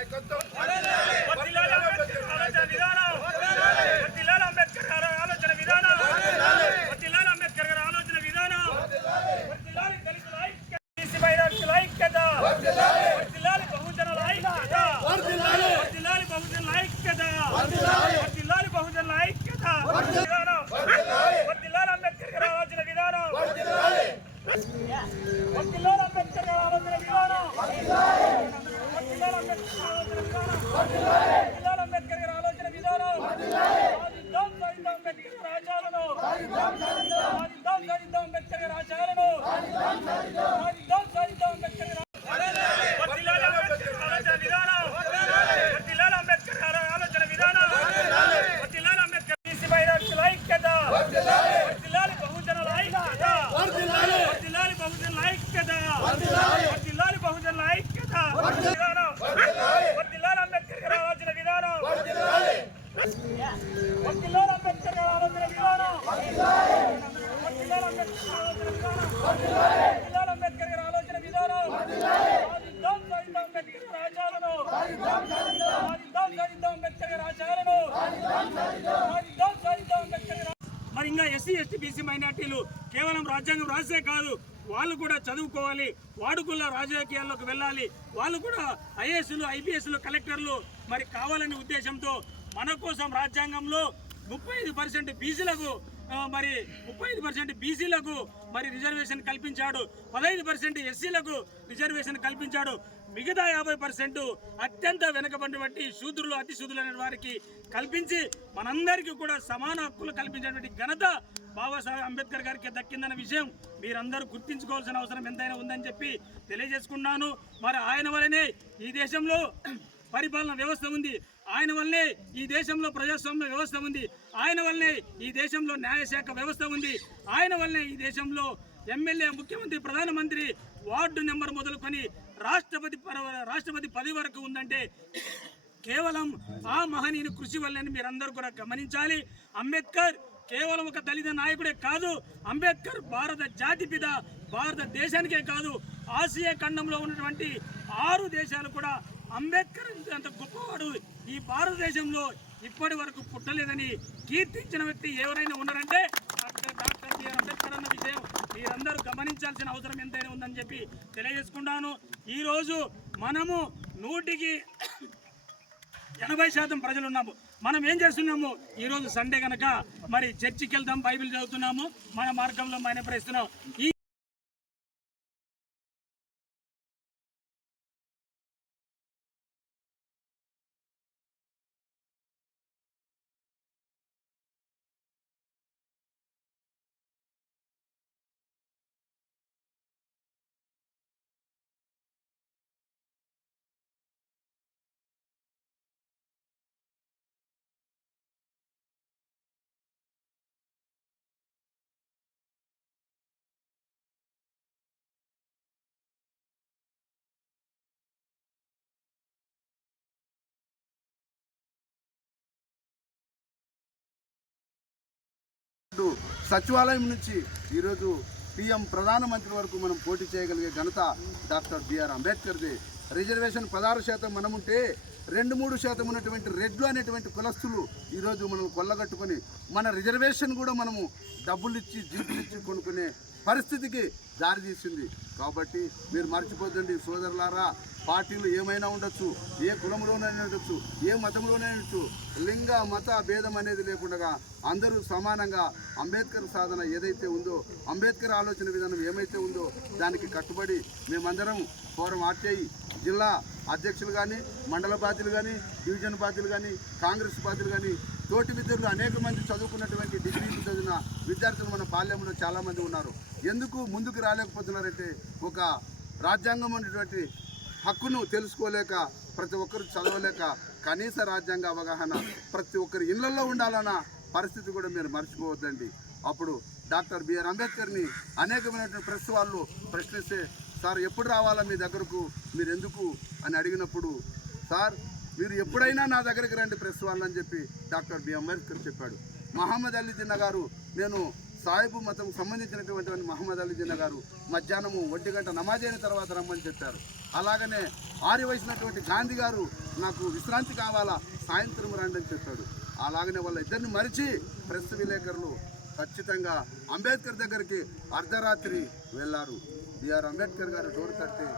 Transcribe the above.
నాయకత్వం మరి ఇంకా ఎస్సీ ఎస్టీ బీసీ మైనార్టీలు కేవలం రాజ్యాంగం రాసే కాదు, వాళ్ళు కూడా చదువుకోవాలి, వాడుకున్న రాజకీయాల్లోకి వెళ్ళాలి, వాళ్ళు కూడా ఐఏఎస్లు ఐపీఎస్లు కలెక్టర్లు మరి కావాలనే ఉద్దేశంతో మన కోసం రాజ్యాంగంలో 35% బీసీలకు మరి 35% బీసీలకు మరి రిజర్వేషన్ కల్పించాడు, 15% ఎస్సీలకు రిజర్వేషన్ కల్పించాడు. మిగతా 50% అత్యంత వెనుకబడినటువంటి శూద్రులు అతి శూద్రులైన వారికి కల్పించి మనందరికీ కూడా సమాన హక్కులు కల్పించినటువంటి ఘనత బాబాసాహెబ్ అంబేద్కర్ గారికి దక్కిందన్న విషయం మీరందరూ గుర్తించుకోవాల్సిన అవసరం ఎంతైనా ఉందని చెప్పి తెలియజేసుకున్నాను. మరి ఆయన వల్లనే ఈ దేశంలో పరిపాలన వ్యవస్థ ఉంది, ఆయన వల్లనే ఈ దేశంలో ప్రజాస్వామ్య వ్యవస్థ ఉంది, ఆయన వల్లనే ఈ దేశంలో న్యాయశాఖ వ్యవస్థ ఉంది, ఆయన వల్లనే ఈ దేశంలో ఎమ్మెల్యే, ముఖ్యమంత్రి, ప్రధానమంత్రి, వార్డు నెంబర్ మొదలుకొని రాష్ట్రపతి పదవి వరకు ఉందంటే కేవలం ఆ మహనీయుని కృషి వల్లని మీరందరూ కూడా గమనించాలి. అంబేద్కర్ కేవలం ఒక దళిత నాయకుడే కాదు, అంబేద్కర్ భారత జాతిపిత, భారతదేశానికే కాదు ఆసియా ఖండంలో ఉన్నటువంటి 6 దేశాలు కూడా అంబేద్కర్ అంత గొప్పవాడు ఈ భారతదేశంలో ఇప్పటి వరకు పుట్టలేదని కీర్తించిన వ్యక్తి ఎవరైనా ఉన్నారంటే డాక్టర్ బిఆర్ అంబేద్కర్ అన్న విషయం మీరందరూ గమనించాల్సిన అవసరం ఎంతైనా ఉందని చెప్పి తెలియజేసుకున్నాను. ఈరోజు మనము 100కి 80% ప్రజలు ఉన్నాము. మనం ఏం చేస్తున్నాము, ఈరోజు సండే కనుక మరి చర్చికి వెళ్తాం, బైబిల్ చదువుతున్నాము, మన మార్గంలో మనం ప్రయత్నిస్తున్నాం. ఈ సచివాలయం నుంచి ఈరోజు పిఎం ప్రధానమంత్రి వరకు మనం పోటీ చేయగలిగే ఘనత డాక్టర్ బిఆర్ అంబేద్కర్ది. రిజర్వేషన్ 16% మనముంటే 2-3% ఉన్నటువంటి రెడ్లు అనేటువంటి కులస్తులు ఈరోజు మనం కొల్లగట్టుకొని మన రిజర్వేషన్ కూడా మనము డబ్బులు ఇచ్చి జీపులు ఇచ్చి కొనుక్కునే పరిస్థితికి దారి తీసింది. కాబట్టి మీరు మర్చిపోతండి సోదరులారా, పార్టీలు ఏమైనా ఉండొచ్చు, ఏ కులంలోనైనా ఉండొచ్చు, ఏ మతంలోనైనా ఉండొచ్చు, లింగ మత భేదం అనేది లేకుండా అందరూ సమానంగా అంబేద్కర్ సాధన ఏదైతే ఉందో, అంబేద్కర్ ఆలోచన విధానం ఏమైతే ఉందో దానికి కట్టుబడి మేమందరం ఫోరం ఆర్టీఐ జిల్లా అధ్యక్షులు కానీ, మండల బాధ్యులు కానీ, డివిజన్ బాధ్యులు కానీ, కాంగ్రెస్ బాధ్యులు కానీ, తోటి విద్యార్థులు అనేక మంది చదువుకున్నటువంటి డిగ్రీలు చదివిన విద్యార్థులు మన పాలెంలో చాలామంది ఉన్నారు. ఎందుకు ముందుకు రాలేకపోతున్నారంటే ఒక రాజ్యాంగం అనేటువంటి హక్కును తెలుసుకోలేక, ప్రతి ఒక్కరు చదవలేక, కనీస రాజ్యాంగ అవగాహన ప్రతి ఒక్కరి ఇళ్లలో ఉండాలన్న పరిస్థితి కూడా మీరు మర్చిపోవద్దండి. అప్పుడు డాక్టర్ బిఆర్ అంబేద్కర్ని అనేకమైనటువంటి ప్రెస్ వాళ్ళు ప్రశ్నిస్తే, సార్ ఎప్పుడు రావాలా మీ దగ్గరకు, మీరు ఎందుకు అని అడిగినప్పుడు, సార్ మీరు ఎప్పుడైనా నా దగ్గరికి రండి ప్రెస్ వాళ్ళని చెప్పి డాక్టర్ బిఆర్ అంబేద్కర్ చెప్పాడు. మహమ్మద్ అలీ జిన్నా గారు, నేను సాయిబు మతం సంబంధించినటువంటి మహమ్మద్ అలీ జిన్నా గారు మధ్యాహ్నము 1 గంట నమాజ్ అయిన తర్వాత రమ్మని చెప్పారు. అలాగనే ఆర్య వయసినటువంటి గాంధీ గారు నాకు విశ్రాంతి కావాలా, సాయంత్రం రండి అని చెప్పాడు. అలాగనే వాళ్ళ ఇద్దరిని మరిచి ప్రెస్ విలేకరులు ఖచ్చితంగా అంబేద్కర్ దగ్గరికి అర్ధరాత్రి వెళ్ళారు. బిఆర్ అంబేద్కర్ గారు డోర్ తట్టి